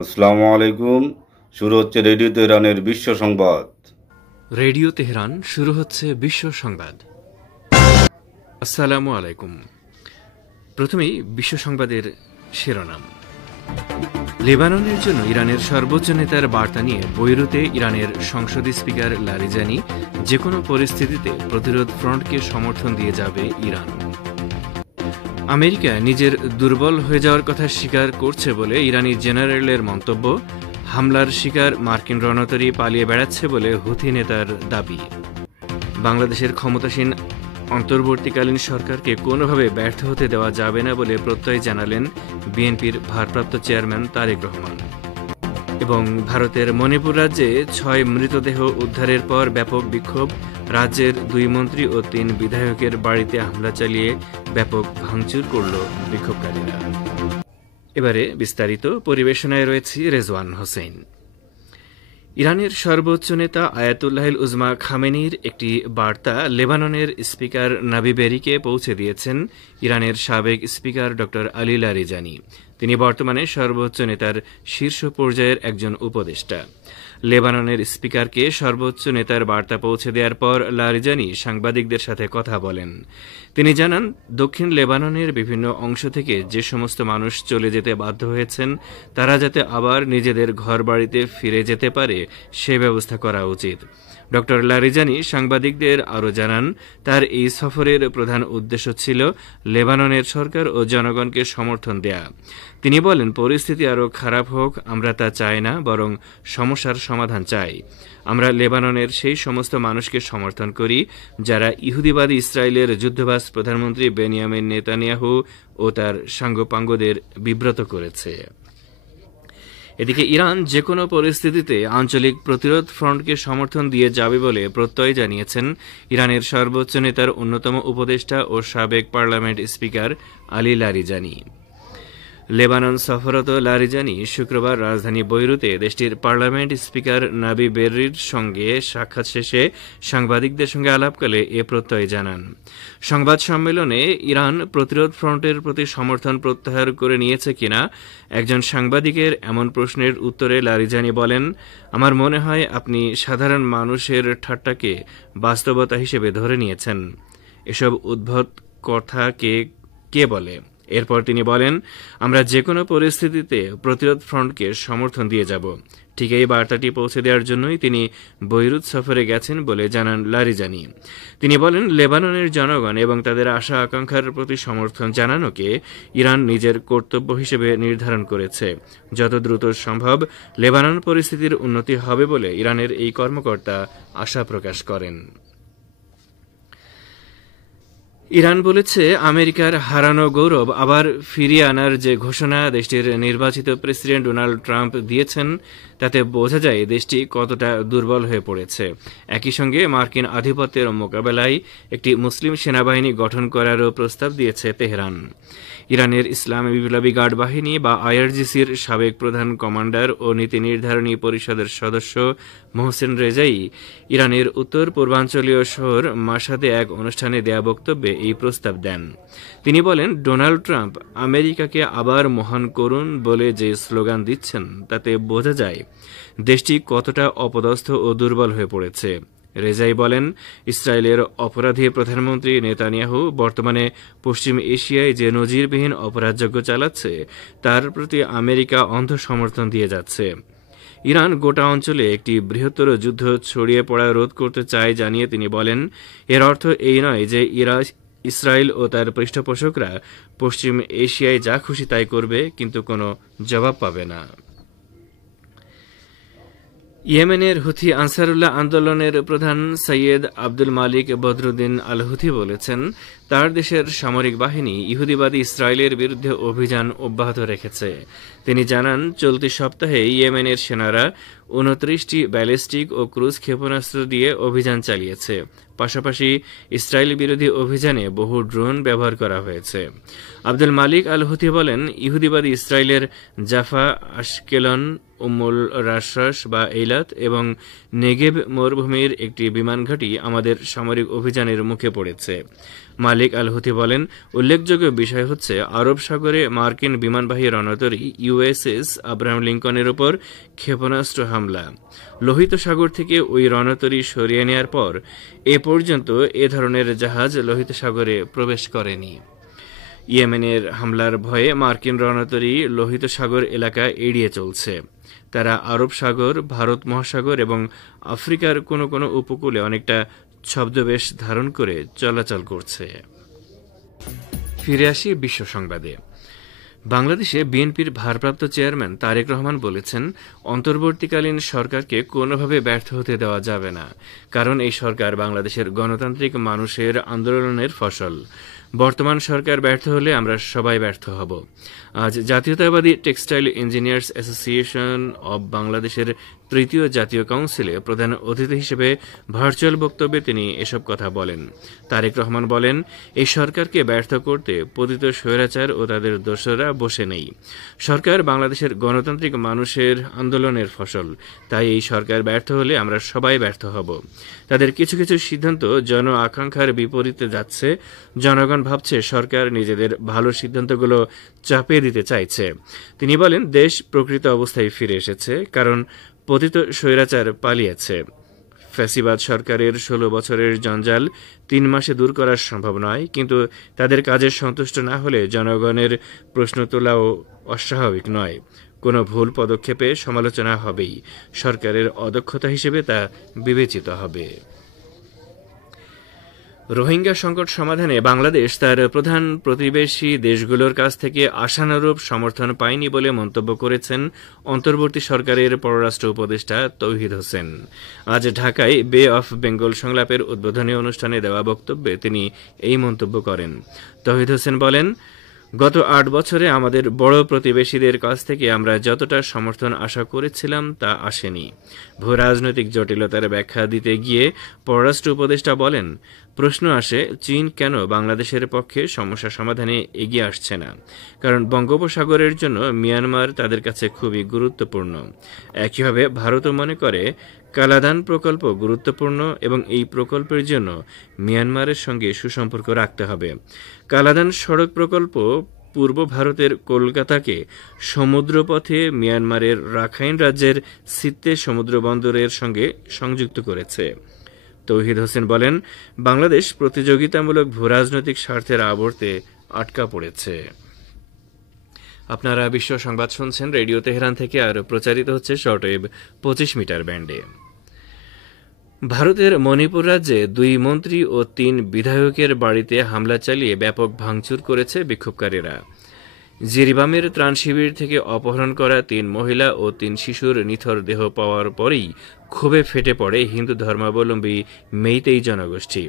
আসসালামু আলাইকুম। শুরু হচ্ছে রেডিও তেহরানের বিশ্ব সংবাদ। রেডিও তেহরান শুরু হচ্ছে বিশ্ব সংবাদ। আসসালামু আলাইকুম। প্রথমেই বিশ্ব সংবাদের শিরোনাম। লেবাননের জন্য ইরানের সর্বোচ্চ নেতার বার্তা নিয়ে বৈরুতে ইরানের সংসদ স্পিকার লারিজানি যে কোনো পরিস্থিতিতে প্রতিরোধ ফ্রন্টকে সমর্থন দিয়ে যাবে ইরান। আমেরিকা নিজের দুর্বল হয়ে যাওয়ার কথা স্বীকার করছে বলে ইরানি জেনারেলের মন্তব্য। হামলার শিকার মার্কিন রণতরী পালিয়ে বেড়াচ্ছে বলে হুথি নেতার দাবি। বাংলাদেশের ক্ষমতাসীন অন্তর্বর্তীকালীন সরকারকে কোনোভাবে ব্যর্থ হতে দেওয়া যাবে না বলে প্রত্যয় জানালেন বিএনপির ভারপ্রাপ্ত চেয়ারম্যান তারেক রহমান। এবং ভারতের মণিপুর রাজ্যে ৬ মৃতদেহ উদ্ধারের পর ব্যাপক বিক্ষোভ। রাজ্যের ২ মন্ত্রী ও ৩ বিধায়কের বাড়িতে হামলা চালিয়ে ব্যাপক ভাঙচুর করল বিক্ষোভকারীরা। এবারে বিস্তারিত। পরিবেশনায় রয়েছে রেজওয়ান হোসেন। ইরানের সর্বোচ্চ নেতা আয়াতুল্লাহিল উজমা খামেনির একটি বার্তা লেবাননের স্পিকার নাবি বেরিকে পৌঁছে দিয়েছেন ইরানের সাবেক স্পিকার ড আলী লারিজানি। তিনি বর্তমানে সর্বোচ্চ নেতার শীর্ষ পর্যায়ের একজন উপদেষ্টা। লেবাননের স্পিকারকে সর্বোচ্চ নেতার বার্তা পৌঁছে দেওয়ার পর লারিজানি সাংবাদিকদের সাথে কথা বলেন। তিনি জানান, দক্ষিণ লেবাননের বিভিন্ন অংশ থেকে যে সমস্ত মানুষ চলে যেতে বাধ্য হয়েছেন তারা যাতে আবার নিজেদের ঘরবাড়িতে ফিরে যেতে পারে সে ব্যবস্থা করা উচিত। ড লারিজানি সাংবাদিকদের আরও জানান, তার এই সফরের প্রধান উদ্দেশ্য ছিল লেবাননের সরকার ও জনগণকে সমর্থন দেয়া। তিনি বলেন, পরিস্থিতি আরও খারাপ হোক আমরা তা চাই না, বরং সমস্যার সমাধান চাই। আমরা লেবাননের সেই সমস্ত মানুষকে সমর্থন করি যারা ইহুদিবাদী ইসরায়েলের যুদ্ধবাজ প্রধানমন্ত্রী বেনিয়ামিন নেতানিয়াহু ও তার সাঙ্গপাঙ্গদের বিব্রত করেছে। এদিকে ইরান যে কোনো পরিস্থিতিতে আঞ্চলিক প্রতিরোধ ফ্রন্টকে সমর্থন দিয়ে যাবে বলে প্রত্যয় জানিয়েছেন ইরানের সর্বোচ্চ নেতার অন্যতম উপদেষ্টা ও সাবেক parliament speaker Ali Larijani. Lebanon সফররত লারিজানি শুক্রবার রাজধানী বৈরুতে দেশটির পার্লামেন্ট স্পিকার নাবি বেররির সঙ্গে সাক্ষাৎ শেষে সাংবাদিকদের সঙ্গে আলাপকালে এ প্রত্যয় জানান। সংবাদ সম্মেলনে ইরান প্রতিরোধ ফ্রন্টের প্রতি সমর্থন প্রত্যাহার করে নিয়েছে কিনা একজন সাংবাদিকের এমন প্রশ্নের উত্তরে লারিজানি বলেন, আমার মনে হয় আপনি সাধারণ মানুষের ঠাট্টাকে বাস্তবতা হিসেবে ধরে নিয়েছেন। এসব উদ্ভট কথা কে বলে? এরপর তিনি বলেন, আমরা যে কোনো পরিস্থিতিতে প্রতিরোধ ফ্রন্টকে সমর্থন দিয়ে যাব। ঠিক এই বার্তাটি পৌঁছে দেওয়ার জন্যই তিনি বৈরুত সফরে গেছেন বলে জানান লারিজানি। তিনি বলেন, লেবাননের জনগণ এবং তাদের আশা আকাঙ্ক্ষার প্রতি সমর্থন জানানোকে ইরান নিজের কর্তব্য হিসেবে নির্ধারণ করেছে। যত দ্রুত সম্ভব লেবানন পরিস্থিতির উন্নতি হবে বলে ইরানের এই কর্মকর্তা আশা প্রকাশ করেন। ইরান বলেছে, আমেরিকার হারানো গৌরব আবার ফিরিয়ে আনার যে ঘোষণা দেশটির নির্বাচিত প্রেসিডেন্ট ডোনাল্ড ট্রাম্প দিয়েছেন তাতে বোঝা যায় দেশটি কতটা দুর্বল হয়ে পড়েছে। একই সঙ্গে মার্কিন আধিপত্যের মোকাবেলায় একটি মুসলিম সেনাবাহিনী গঠন করারও প্রস্তাব দিয়েছে তেহরান। ইরানের ইসলামী বিপ্লবী গার্ড বাহিনী বা আইআরজিসির সাবেক প্রধান কমান্ডার ও নীতি নির্ধারণী পরিষদের সদস্য মোহসেন রেজাই ইরানের উত্তর পূর্বাঞ্চলীয় শহর মাশহাদে এক অনুষ্ঠানে দেয়া বক্তব্যে এই প্রস্তাব দেন। তিনি বলেন, ডোনাল্ড ট্রাম্প আমেরিকাকে আবার মহান করুন বলে যে স্লোগান দিচ্ছেন তাতে বোঝা যায় দেশটি কতটা অপদস্থ ও দুর্বল হয়ে পড়েছে। রেজাই বলেন, ইসরায়েলের অপরাধী প্রধানমন্ত্রী নেতানিয়াহু বর্তমানে পশ্চিম এশিয়ায় যে নজিরবিহীন অপরাধযজ্ঞ চালাচ্ছে তার প্রতি আমেরিকা অন্ধ সমর্থন দিয়ে যাচ্ছে। ইরান গোটা অঞ্চলে একটি বৃহত্তর যুদ্ধ ছড়িয়ে পড়া রোধ করতে চায় জানিয়ে তিনি বলেন, এর অর্থ এই নয় যে ইসরায়েল ও তার পৃষ্ঠপোষকরা পশ্চিম এশিয়ায় যা খুশি তাই করবে কিন্তু কোনো জবাব পাবে না। ইয়েমেনের হুথি আনসারুল্লাহ আন্দোলনের প্রধান সৈয়দ আব্দুল মালিক বদরুদ্দিন আল হুথি বলেছেন, তার দেশের সামরিক বাহিনী ইহুদিবাদী ইসরায়েলের বিরুদ্ধে অভিযান অব্যাহত রেখেছে। তিনি জানান, চলতি সপ্তাহে ইয়েমেনের সেনারা ২৯টি ব্যালিস্টিক ও ক্রুজ ক্ষেপণাস্ত্র দিয়ে অভিযান চালিয়েছে। পাশাপাশি ইসরায়েল বিরোধী অভিযানে বহু ড্রোন ব্যবহার করা হয়েছে। আব্দুল মালিক আল হুথি বলেন, ইহুদিবাদী ইসরায়েলের জাফা, আশকেলন উম্মুল রাশাস বা এইলাত এবং নেগেব মরুভূমির একটি বিমান ঘাঁটি আমাদের সামরিক অভিযানের মুখে পড়েছে। মালিক আল হুথি বলেন, উল্লেখযোগ্য বিষয় হচ্ছে আরব সাগরে মার্কিন বিমানবাহী রণতরী ইউএসএস আব্রাহাম লিঙ্কনের ওপর ক্ষেপণাস্ত্র হামলা। লোহিত সাগর থেকে ওই রণতরী সরিয়ে নেয়ার পর এ পর্যন্ত এ ধরনের জাহাজ লোহিত সাগরে প্রবেশ করেনি। ইয়েমেনের হামলার ভয়ে মার্কিন রণতরী লোহিত সাগর এলাকা এড়িয়ে চলছে। তারা আরব সাগর, ভারত মহাসাগর এবং আফ্রিকার কোনো কোনো উপকূলে অনেকটা ছদ্মবেশ ধারণ করে চলাচল করছে। ফিরে আসি বিশ্ব সংবাদে। বাংলাদেশে বিএনপির ভারপ্রাপ্ত চেয়ারম্যান তারেক রহমান বলেছেন, অন্তর্বর্তীকালীন সরকারকে কোনোভাবে ব্যর্থ হতে দেওয়া যাবে না, কারণ এই সরকার বাংলাদেশের গণতান্ত্রিক মানুষের আন্দোলনের ফসল। বর্তমান সরকার ব্যর্থ হলে আমরা সবাই ব্যর্থ হব। আজ জাতীয়তাবাদী টেক্সটাইল ইঞ্জিনিয়ার্স অ্যাসোসিয়েশন অব বাংলাদেশের তৃতীয় জাতীয় কাউন্সিলে প্রধান অতিথি হিসেবে ভার্চুয়াল বক্তব্যে তিনি এসব কথা বলেন। তারেক রহমান বলেন, এই সরকারকে ব্যর্থ করতে পতিত স্বৈরাচার ও তাদের দোসররা বসে নেই। সরকার বাংলাদেশের গণতান্ত্রিক মানুষের আন্দোলনের ফসল, তাই এই সরকার ব্যর্থ হলে আমরা সবাই ব্যর্থ হব। তাদের কিছু কিছু সিদ্ধান্ত জন আকাঙ্ক্ষার বিপরীতে যাচ্ছে। জনগণ ভাবছে সরকার নিজেদের ভালো সিদ্ধান্তগুলো চাপিয়ে দিতে চাইছে। তিনি বলেন, দেশ প্রকৃত অবস্থায় ফিরে এসেছে, কারণ পতিত স্বৈরাচার পালিয়েছে। ফ্যাসিবাদ সরকারের 16 বছরের জঞ্জাল 3 মাসে দূর করা সম্ভব নয়, কিন্তু তাদের কাজে সন্তুষ্ট না হলে জনগণের প্রশ্ন তোলাও অস্বাভাবিক নয়। কোনো ভুল পদক্ষেপে সমালোচনা হবেই, সরকারের অদক্ষতা হিসেবে তা বিবেচিত হবে। রোহিঙ্গা সংকট সমাধানে বাংলাদেশ তার প্রধান প্রতিবেশী দেশগুলোর কাছ থেকে আশানুরূপ সমর্থন পায়নি বলে মন্তব্য করেছেন অন্তর্বর্তী সরকারের পররাষ্ট্র উপদেষ্টা তৌহিদ হোসেন। আজ ঢাকায় বে অফ বেঙ্গল সংলাপের উদ্বোধনী অনুষ্ঠানে দেওয়া বক্তব্যে তিনি এই মন্তব্য করেন। তৌহিদ হোসেন বলেন, গত 8 বছরে আমাদের বড় প্রতিবেশীদের কাছ থেকে আমরা যতটা সমর্থন আশা করেছিলাম তা আসেনি। ভূরাজনৈতিক জটিলতার ব্যাখ্যা দিতে গিয়ে পররাষ্ট্র উপদেষ্টা বলেন, প্রশ্ন আসে, চীন কেন বাংলাদেশের পক্ষে সমস্যা সমাধানে এগিয়ে আসছে না? কারণ বঙ্গোপসাগরের জন্য মিয়ানমার তাদের কাছে খুবই গুরুত্বপূর্ণ। একইভাবে ভারতও মনে করে কালাদান প্রকল্প গুরুত্বপূর্ণ এবং এই প্রকল্পের জন্য মিয়ানমারের সঙ্গে সুসম্পর্ক রাখতে হবে। কালাদান সড়ক প্রকল্প পূর্ব ভারতের কলকাতাকে সমুদ্রপথে মিয়ানমারের রাখাইন রাজ্যের সিত্তে সমুদ্র বন্দরের সঙ্গে সংযুক্ত করেছে। তৌহিদ হোসেন বলেন, বাংলাদেশ প্রতিযোগিতামূলক ভূরাজনৈতিক স্বার্থের আবর্তে আটকা পড়েছে। আপনারা বিশ্ব সংবাদ শুনছেন রেডিও তেহরান থেকে, আর প্রচারিত হচ্ছে শর্টওয়েভ 25 মিটার ব্যান্ডে। ভারতের মণিপুর রাজ্যে 2 মন্ত্রী ও 3 বিধায়কের বাড়িতে হামলা চালিয়ে ব্যাপক ভাঙচুর করেছে বিক্ষোভকারীরা। জিরিবামের ত্রাণ শিবির থেকে অপহরণ করা 3 মহিলা ও 3 শিশুর নিথর দেহ পাওয়ার পরেই ক্ষোভে ফেটে পড়ে হিন্দু ধর্মাবলম্বী মেইতেই জনগোষ্ঠী।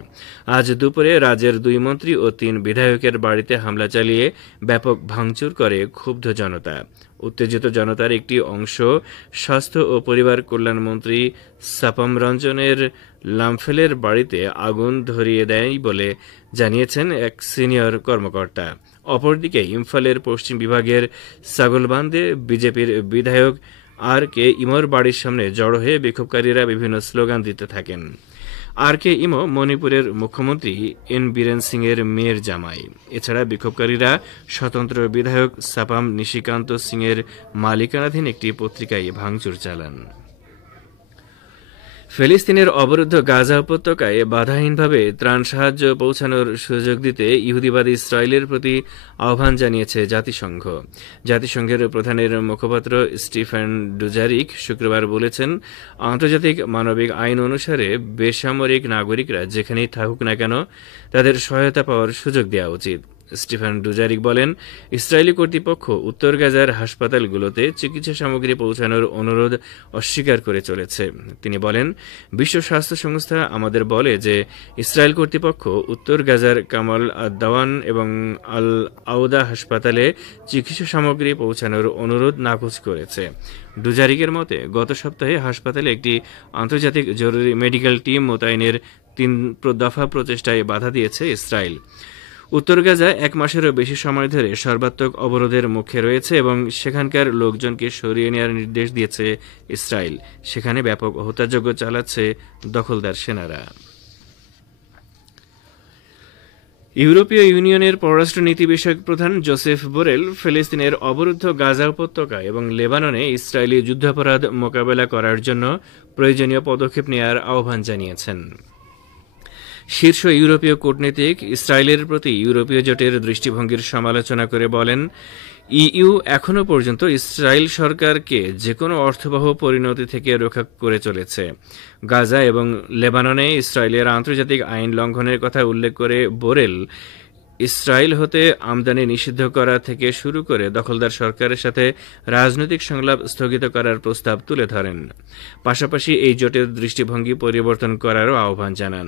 আজ দুপুরে রাজ্যের 2 মন্ত্রী ও 3 বিধায়কের বাড়িতে হামলা চালিয়ে ব্যাপক ভাঙচুর করে ক্ষুব্ধ জনতা। উত্তেজিত জনতার একটি অংশ স্বাস্থ্য ও পরিবার কল্যাণ মন্ত্রী সাপাম রঞ্জনের লামফেলের বাড়িতে আগুন ধরিয়ে দেয় বলে জানিয়েছেন এক সিনিয়র কর্মকর্তা। অপরদিকে ইম্ফলের পশ্চিম বিভাগের ছাগলবান্ধে বিজেপির বিধায়ক আর কে ইমোর বাড়ির সামনে জড়ো হয়ে বিক্ষোভকারীরা বিভিন্ন স্লোগান দিতে থাকেন। আর কে ইমো মণিপুরের মুখ্যমন্ত্রী এন বীরেন সিং এর মেয়ের জামাই। এছাড়া বিক্ষোভকারীরা স্বতন্ত্র বিধায়ক সাপাম নিশিকান্ত সিং এর মালিকানাধীন একটি পত্রিকায় ভাঙচুর চালান। ফিলিস্তিনের অবরুদ্ধ গাজা উপত্যকায় বাধাহীনভাবে ত্রাণ সাহায্য পৌঁছানোর সুযোগ দিতে ইহুদিবাদী ইসরায়েলের প্রতি আহ্বান জানিয়েছে জাতিসংঘ। জাতিসংঘের প্রধানের মুখপাত্র স্টিফেন ডুজারিক শুক্রবার বলেছেন, আন্তর্জাতিক মানবিক আইন অনুসারে বেসামরিক নাগরিকরা যেখানেই থাকুক না কেন তাদের সহায়তা পাওয়ার সুযোগ দেওয়া উচিত। স্টিফেন ডুজারিক বলেন, ইসরায়েলি কর্তৃপক্ষ উত্তর গাজার হাসপাতালগুলোতে চিকিৎসা সামগ্রী পৌঁছানোর অনুরোধ অস্বীকার করে চলেছে। তিনি বলেন, বিশ্ব স্বাস্থ্য সংস্থা আমাদের বলে যে ইসরায়েল কর্তৃপক্ষ উত্তর গাজার কামাল আদ-দাওয়ান এবং আল আউদা হাসপাতালে চিকিৎসা সামগ্রী পৌঁছানোর অনুরোধ নাকচ করেছে। ডুজারিকের মতে, গত সপ্তাহে হাসপাতালে একটি আন্তর্জাতিক জরুরি মেডিকেল টিম মোতায়েনের 3 দফা প্রচেষ্টায় বাধা দিয়েছে ইসরায়েল। উত্তর গাজা 1 মাসেরও বেশি সময় ধরে সর্বাত্মক অবরোধের মুখে রয়েছে এবং সেখানকার লোকজনকে সরিয়ে নেওয়ার নির্দেশ দিয়েছে ইসরায়েল। সেখানে ব্যাপক হত্যাযজ্ঞ চালাচ্ছে দখলদার সেনারা। ইউরোপীয় ইউনিয়নের পররাষ্ট্র নীতি বিষয়ক প্রধান জোসেফ বোরেল ফিলিস্তিনের অবরুদ্ধ গাজা উপত্যকা এবং লেবাননে ইসরায়েলি যুদ্ধাপরাধ মোকাবেলা করার জন্য প্রয়োজনীয় পদক্ষেপ নেওয়ার আহ্বান জানিয়েছেন। শীর্ষ ইউরোপীয় কূটনীতিক ইসরায়েলের প্রতি ইউরোপীয় জোটের দৃষ্টিভঙ্গির সমালোচনা করে বলেন, ইইউ এখনও পর্যন্ত ইসরায়েল সরকারকে যেকোনো অর্থবহ পরিণতি থেকে রক্ষা করে চলেছে। গাজা এবং লেবাননে ইসরায়েলের আন্তর্জাতিক আইন লঙ্ঘনের কথা উল্লেখ করে বোরেল ইসরায়েল হতে আমদানি নিষিদ্ধ করা থেকে শুরু করে দখলদার সরকারের সাথে রাজনৈতিক সংলাপ স্থগিত করার প্রস্তাব তুলে ধরেন। পাশাপাশি এই জোটের দৃষ্টিভঙ্গি পরিবর্তন করারও আহ্বান জানান।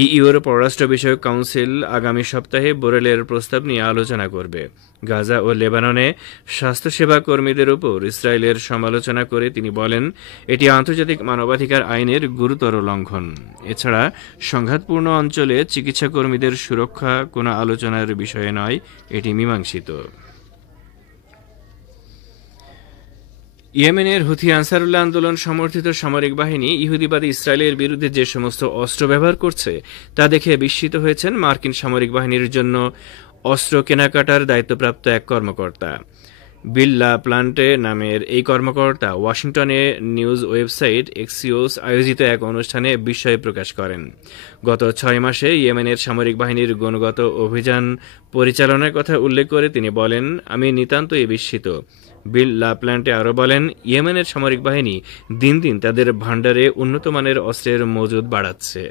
ইইউর পররাষ্ট্র বিষয়ক কাউন্সিল আগামী সপ্তাহে বোরেলের প্রস্তাব নিয়ে আলোচনা করবে। গাজা ও লেবাননে স্বাস্থ্যসেবা কর্মীদের উপর ইসরায়েলের সমালোচনা করে তিনি বলেন, এটি আন্তর্জাতিক মানবাধিকার আইনের গুরুতর লঙ্ঘন। এছাড়া সংঘাতপূর্ণ অঞ্চলে চিকিৎসা কর্মীদের সুরক্ষা কোনো আলোচনার বিষয়ে নয়, এটি মীমাংসিত। ইয়েমেনের হুথি আনসারুল্লাহ আন্দোলন সমর্থিত সামরিক বাহিনী ইহুদিবাদী ইসরায়েলের বিরুদ্ধে যে সমস্ত অস্ত্র ব্যবহার করছে তা দেখে বিস্মিত হয়েছেন মার্কিন সামরিক বাহিনীর জন্য অস্ত্র কেনাকাটার দায়িত্বপ্রাপ্ত এক কর্মকর্তা। বিল লা প্লান্টে নামের এই কর্মকর্তা ওয়াশিংটনে নিউজ ওয়েবসাইট এক্সিওস আয়োজিত এক অনুষ্ঠানে বিস্ময় প্রকাশ করেন। গত 6 মাসে ইয়েমেনের সামরিক বাহিনীর গুণগত অভিযান পরিচালনার কথা উল্লেখ করে তিনি বলেন, আমি নিতান্তই বিস্মিত। বিল লা প্লান্টে আরও বলেন, ইয়েমেনের সামরিক বাহিনী দিন দিন তাদের ভাণ্ডারে উন্নত মানের অস্ত্রের মজুদ বাড়াচ্ছে।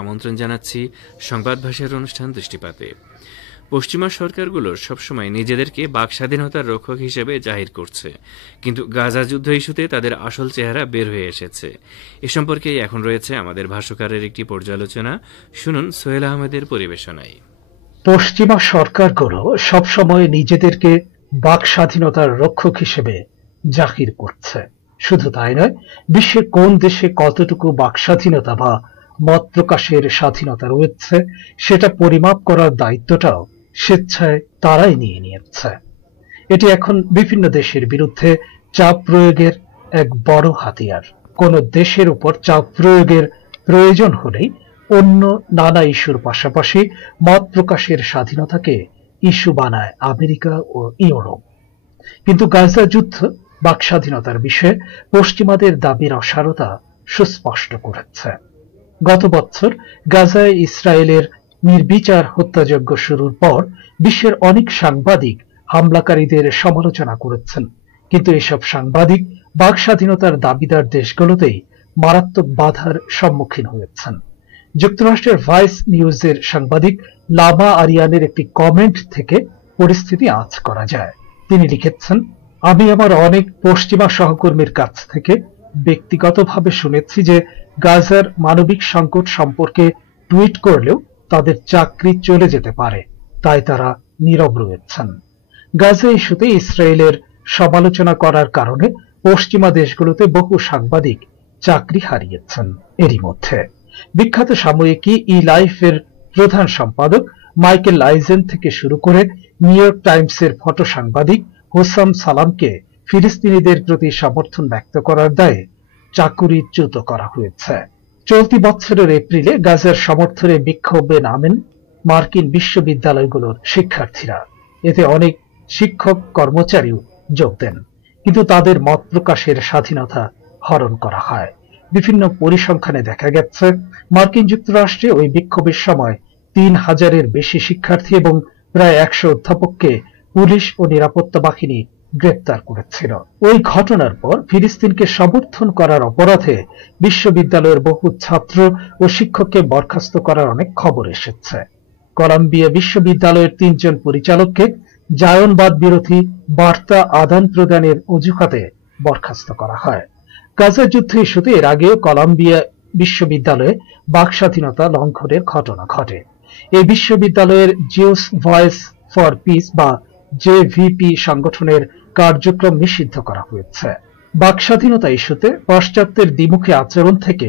আমন্ত্রণ জানাচ্ছি সংবাদ ভাষার অনুষ্ঠান দৃষ্টিপাতে। পশ্চিমা সরকারগুলো সবসময় নিজেদেরকে বাক স্বাধীনতার রক্ষক হিসেবে জাহির করছে, কিন্তু গাজা যুদ্ধ ইস্যুতে তাদের আসল চেহারা বের হয়ে এসেছে। এ সম্পর্কে এখন রয়েছে আমাদের ভাষ্যকারের একটি পর্যালোচনা। শুনুন সোহেল আহমেদের পরিবেশনায়। পশ্চিমা সরকারগুলো সবসময় নিজেদেরকে বাক স্বাধীনতার রক্ষক হিসেবে জাহির করছে। শুধু তাই নয়, বিশ্বের কোন দেশে কতটুকু বাক স্বাধীনতা বা মত প্রকাশের স্বাধীনতা রয়েছে সেটা পরিমাপ করার দায়িত্বটাও স্বেচ্ছায় তারাই নিয়ে নিয়েছে। এটি এখন বিভিন্ন দেশের বিরুদ্ধে চাপ প্রয়োগের এক বড় হাতিয়ার। কোন দেশের উপর চাপ প্রয়োগের প্রয়োজন হলেই অন্য নানা ইস্যুর পাশাপাশি মত প্রকাশের স্বাধীনতাকে ইস্যু বানায় আমেরিকা ও ইউরোপ। কিন্তু গাজা যুদ্ধ বাক স্বাধীনতার বিষয়ে পশ্চিমাদের দাবির অসারতা সুস্পষ্ট করেছে। গত বছর গাজায় ইসরায়েলের নির্বিচার হত্যাযজ্ঞ শুরুর পর বিশ্বের অনেক সাংবাদিক হামলাকারীদের সমালোচনা করেছেন, কিন্তু এসব সাংবাদিক বাক স্বাধীনতার দাবিদার দেশগুলোতেই মারাত্মক বাধার সম্মুখীন হয়েছেন। যুক্তরাষ্ট্রের ভাইস নিউজের সাংবাদিক লামা আরিয়ানের একটি কমেন্ট থেকে পরিস্থিতি আঁচ করা যায়। তিনি লিখেছেন, আমি আমার অনেক পশ্চিমা সহকর্মীর কাছ থেকে ব্যক্তিগতভাবে শুনেছি যে গাজার মানবিক সংকট সম্পর্কে টুইট করলেও তাদের চাকরি চলে যেতে পারে, তাই তারা নীরব রয়েছেন। গাজা ইস্যুতে ইসরায়েলের সমালোচনা করার কারণে পশ্চিমা দেশগুলোতে বহু সাংবাদিক চাকরি হারিয়েছেন। এরই মধ্যে বিখ্যাত সাময়িকী ই লাইফের প্রধান সম্পাদক মাইকেল লাইজেন থেকে শুরু করে নিউ ইয়র্ক টাইমসের ফটো সাংবাদিক হোসাম সালামকে ফিলিস্তিনিদের প্রতি সমর্থন ব্যক্ত করার দায়ে চাকুরিচ্যুত করা হয়েছে। চলতি বছরের এপ্রিলে গাজার সমর্থনে বিক্ষোভে নামেন মার্কিন বিশ্ববিদ্যালয়গুলোর শিক্ষার্থীরা। এতে অনেক শিক্ষক কর্মচারীও যোগ দেন, কিন্তু তাদের মত প্রকাশের স্বাধীনতা হরণ করা হয়। বিভিন্ন পরিসংখ্যানে দেখা গেছে মার্কিন যুক্তরাষ্ট্রে ওই বিক্ষোভের সময় 3000-এর বেশি শিক্ষার্থী এবং প্রায় 100 অধ্যাপককে পুলিশ ও নিরাপত্তা বাহিনী গ্রেপ্তার করেছিল। ওই ঘটনার পর ফিলিস্তিনকে সমর্থন করার অপরাধে বিশ্ববিদ্যালয়ের বহু ছাত্র ও শিক্ষককে বরখাস্ত করার অনেক খবর এসেছে। কলাম্বিয়া বিশ্ববিদ্যালয়ের 3 জন পরিচালককে জায়নবাদ বিরোধী বার্তা আদান প্রদানের অজুহাতে বরখাস্ত করা হয়। গাজা যুদ্ধ ইস্যুতে এর আগেও কলাম্বিয়া বিশ্ববিদ্যালয়ে বাক স্বাধীনতা লঙ্ঘনের ঘটনা ঘটে। এই বিশ্ববিদ্যালয়ের জিউস ভয়েস ফর পিস বা জেভিপি সংগঠনের কার্যক্রম নিষিদ্ধ করা হয়েছে। বাক স্বাধীনতা ইস্যুতে পাশ্চাত্যের দ্বিমুখী আচরণ থেকে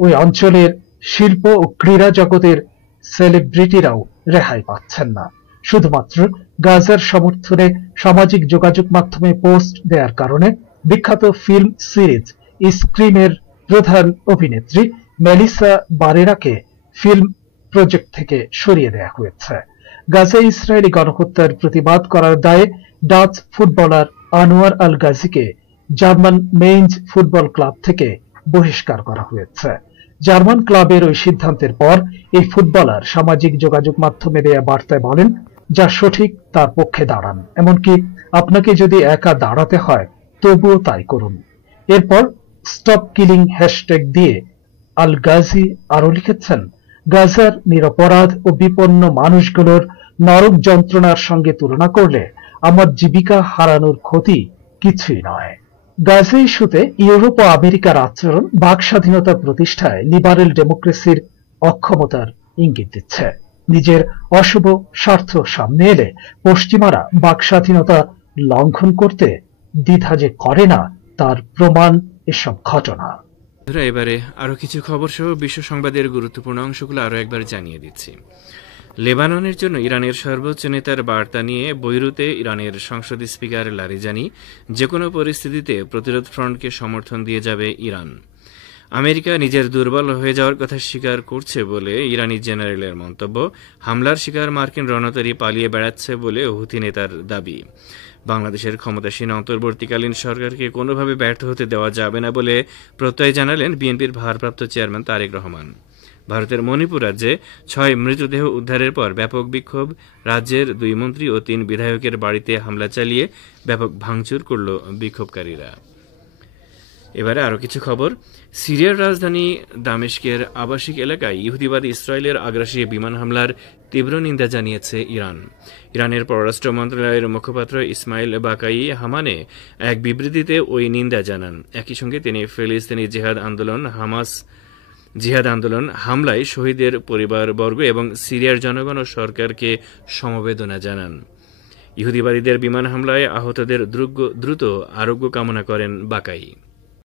ওই অঞ্চলের শিল্প ও ক্রীড়া জগতের সেলিব্রিটিরাও রেহাই পাচ্ছেন না। শুধুমাত্র গাজার সমর্থনে সামাজিক যোগাযোগ মাধ্যমে পোস্ট দেওয়ার কারণে বিখ্যাত ফিল্ম সিরিজ স্ক্রিমের প্রধান অভিনেত্রী মেলিসা বারেরাকে ফিল্ম প্রজেক্ট থেকে সরিয়ে দেওয়া হয়েছে। গাজায় ইসরায়েলি গণহত্যার প্রতিবাদ করার দায়ে ডাচ ফুটবলার আনোয়ার আল গাজীকে জার্মান মেইনজ ফুটবল ক্লাব থেকে বহিষ্কার করা হয়েছে। জার্মান ক্লাবের ওই সিদ্ধান্তের পর এই ফুটবলার সামাজিক যোগাযোগ মাধ্যমে দেয়া বার্তায় বলেন, যা সঠিক তার পক্ষে দাঁড়ান, এমনকি আপনাকে যদি একা দাঁড়াতে হয় তবুও তাই করুন। এরপর স্টপ কিলিং হ্যাশট্যাগ দিয়ে আল গাজী আরো লিখেছেন, গাজার নিরপরাধ ও বিপন্ন মানুষগুলোর নরক যন্ত্রণার সঙ্গে তুলনা করলে আমার জীবিকা হারানোর ক্ষতি কিছুই নয়। গাজা ইস্যুতে ইউরোপ ও আমেরিকার আচরণ বাক স্বাধীনতা প্রতিষ্ঠায় লিবারেল ডেমোক্রেসির অক্ষমতার ইঙ্গিত দিচ্ছে। নিজের অশুভ স্বার্থ সামনে এলে পশ্চিমারা বাক স্বাধীনতা লঙ্ঘন করতে দ্বিধা যে করে না তার প্রমাণ এসব ঘটনা। এবারে আরো কিছু খবর সহ বিশ্ব সংবাদের গুরুত্বপূর্ণ অংশগুলো আরো একবার জানিয়ে দিচ্ছি। লেবাননের জন্য ইরানের সর্বোচ্চ নেতার বার্তা নিয়ে বৈরুতে ইরানের সংসদ স্পিকার লারিজানি যে কোনো পরিস্থিতিতে প্রতিরোধ ফ্রন্টকে সমর্থন দিয়ে যাবে ইরান। আমেরিকা নিজের দুর্বল হয়ে যাওয়ার কথা স্বীকার করছে বলে ইরানি জেনারেলের মন্তব্য। হামলার শিকার মার্কিন রণতরী পালিয়ে বেড়াচ্ছে বলে হুথি নেতার দাবি। বাংলাদেশের ক্ষমতাসীন অন্তর্বর্তীকালীন সরকারকে কোনোভাবে ব্যর্থ হতে দেওয়া যাবে না বলে প্রত্যয় জানালেন বিএনপির ভারপ্রাপ্ত চেয়ারম্যান তারেক রহমান। ভারতের মণিপুর রাজ্যে 6 মৃতদেহ উদ্ধারের পর ব্যাপক বিক্ষোভ। রাজ্যের 2 মন্ত্রী ও 3 বিধায়কের বাড়িতে হামলা চালিয়ে ব্যাপক ভাঙচুর করল বিক্ষোভকারীরা। এবারে আরো কিছু খবর। সিরিয়ার রাজধানী দামেস্কের আবাসিক এলাকায় ইহুদিবাদী ইসরায়েলের আগ্রাসী বিমান হামলার তীব্র নিন্দা জানিয়েছে ইরান। ইরানের পররাষ্ট্র মন্ত্রণালয়ের মুখপাত্র ইসমাইল বাকাই হামানে এক বিবৃতিতে ওই নিন্দা জানান। একই সঙ্গে তিনি ফিলিস্তিনি জিহাদ আন্দোলন হামলায় শহীদের পরিবারবর্গ এবং সিরিয়ার জনগণ ও সরকারকে সমবেদনা জানান। ইহুদিবাদীদের বিমান হামলায় আহতদের দ্রুত আরোগ্য কামনা করেন বাকাই।